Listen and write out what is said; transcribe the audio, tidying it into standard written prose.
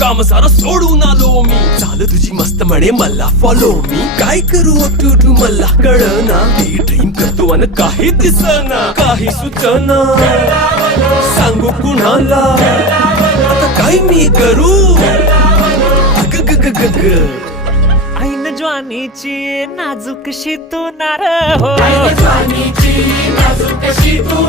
काम सारं सोडून आलो मी. चाल तुझी मस्त म्हणे मला फॉलो मी. काय करू टू मला कळना. ड्रीम करतो अन काही दिसना. काही सुचना सांगू कुणाला. आता काय मी करू. ग ग ग ग ऐन ज्वानीची नाजूकशी तू नार हो. ऐन ज्वानीची नाजूकशी तू